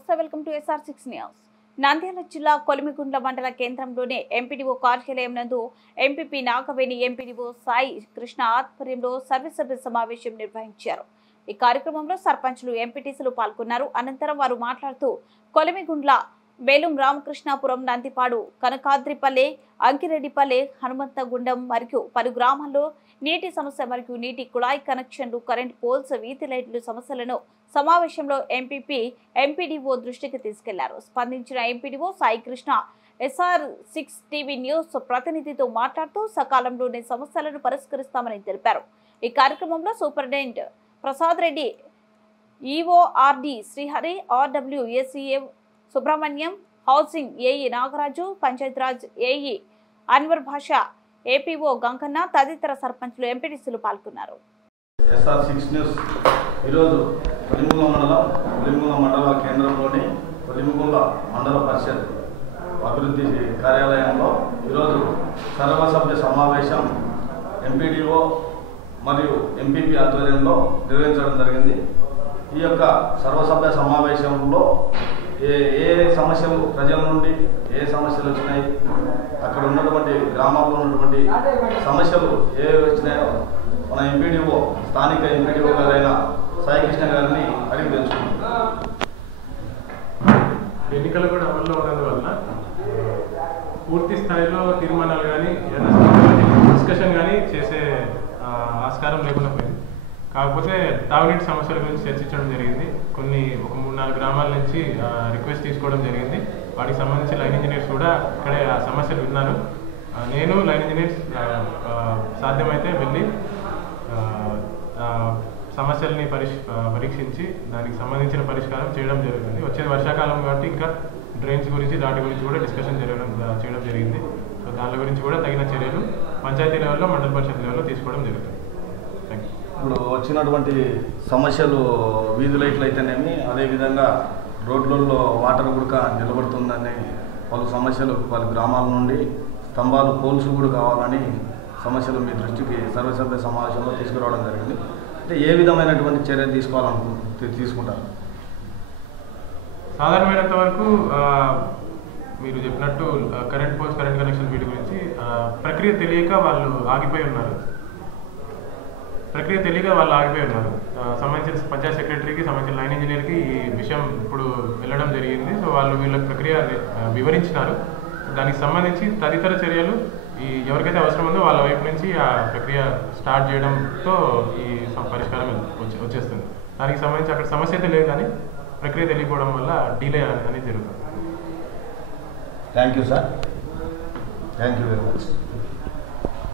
నమస్తే welcome to SR6 news. Nandyal జిల్లా కొలిమిగుండ్ల మండల కేంద్రంలోని ఎంపీడీఓ కార్యాలయం నందు ఎంపీపీ నాగవేణి ఎంపీడీఓ సాయి కృష్ణ ఆధ్వర్యంలో సర్వసభ్య సమావేశం నిర్వహించారు. ఈ కార్యక్రమంలో సర్పంచులు ఎంపీటీసీలు పాల్గొన్నారు. అనంతరం వారు మాట్లాడుతూ కొలిమిగుండ్ల బేలుం రామకృష్ణాపురం నందిపాడు కనకాద్రిపల్లె అంకిరెడ్డిపల్లె హనుమంతగుండం మరియు పలు గ్రామాల్లో నీటి సమస్య మరియు నీటి కుళాయి కనెక్షన్లు కరెంట్ పోల్స్ వీధి లైట్లు సమస్యలను సమావేశంలో ఎంపీడీఓ దృష్టికి తీసుకెళ్లారు. స్పందించిన MPDO Sai Krishna SR6 TV news ప్రతినిధితో మాట్లాడుతూ సకాలంలోనే సమస్యలను పరిష్కరిస్తామని తెలిపారు. ఈ కార్యక్రమంలో superintendent Prasad Reddy, EORD Srihari, RW ACA Subrahmanyam, housing AE Nagaraju, Panchayati Raj AE Anwar Basha, APO Ganganna తదితర సర్పంచులు ఎంపీటీసీలు పాల్గొన్నారు. SR6 న్యూస్ ఈరోజు కొలిమిగుండ్ల మండల కేంద్రంలోని కొలిమిగుండ్ల మండల పరిషత్ అభివృద్ధి కార్యాలయంలో ఈరోజు సర్వసభ్య సమావేశం ఎంపీడీఓ మరియు ఎంపీపీ ఆధ్వర్యంలో నిర్వహించడం జరిగింది. ఈ యొక్క సర్వసభ్య సమావేశంలో ఏ సమస్యలు ప్రజల నుండి ఏ సమస్యలు వచ్చినాయి, అక్కడ ఉన్నటువంటి గ్రామాల్లో ఉన్నటువంటి సమస్యలు ఏ వచ్చినాయో మన ఎంపీడీఓ స్థానిక ఎంపీడీఓ గారైన సాయి కృష్ణ గారిని అడిగి తెలుసుకున్నాం. ఎన్నికలు కూడా అమల్లో ఉన్నందువల్ల పూర్తి స్థాయిలో తీర్మానాలు కానీ డిస్కషన్ కానీ చేసే ఆస్కారం లేకుండా పోయింది. కాకపోతే తాగునీటి సమస్యల గురించి చర్చించడం జరిగింది. ఒక 3-4 గ్రామాల నుంచి రిక్వెస్ట్ తీసుకోవడం జరిగింది. వాటికి సంబంధించి లైన్ ఇంజనీర్స్ కూడా ఇక్కడే ఆ సమస్యలు విన్నారు. నేను లైన్ ఇంజనీర్స్ సాధ్యమైతే వెళ్ళి సమస్యల్ని పరీక్షించి దానికి సంబంధించిన పరిష్కారం చేయడం జరుగుతుంది. వచ్చేది వర్షాకాలం కాబట్టి ఇంకా డ్రైన్స్ గురించి దాటి గురించి కూడా డిస్కషన్ చేయడం జరిగింది. సో దాని గురించి కూడా తగిన చర్యలు పంచాయతీ లెవెల్లో, మండల పరిషత్ లెవెల్లో తీసుకోవడం జరుగుతుంది. Thank you. ఇప్పుడు వచ్చినటువంటి సమస్యలు వీధి లైట్లు అయితేనేమి, అదేవిధంగా రోడ్లలో వాటర్ కూడా నిలబడుతుందని పలు సమస్యలు పలు గ్రామాల నుండి స్తంభాలు పోల్స్ కూడా కావాలని సమస్యలు మీ దృష్టికి సర్వసభ్య సమావేశంలో తీసుకురావడం జరిగింది. అంటే ఏ విధమైనటువంటి చర్య తీసుకుంటారు? సాధారణమైనంత వరకు మీరు చెప్పినట్టు కరెంట్ పోల్స్, కరెంట్ కనెక్షన్ వీటి గురించి ప్రక్రియ తెలియక వాళ్ళు ఆగిపోయి ఉన్నారు. సంబంధించిన పంచాయత్ సెక్రటరీకి, సంబంధించిన లైన్ ఇంజనీర్కి ఈ విషయం ఇప్పుడు వెళ్ళడం జరిగింది. సో వాళ్ళు వీళ్ళకి ప్రక్రియ వివరించినారు. దానికి సంబంధించి తదితర చర్యలు ఎవరికైతే అవసరం ఉందో వాళ్ళ వైపు నుంచి ఆ ప్రక్రియ స్టార్ట్ చేయడంతో ఈ పరిష్కారం వచ్చేస్తుంది. దానికి సంబంధించి అక్కడ సమస్య అయితే లేదు, కానీ ప్రక్రియ తెలియకపోవడం వల్ల డిలే అనేది జరుగుతుంది. Thank you sir. Thank you very much.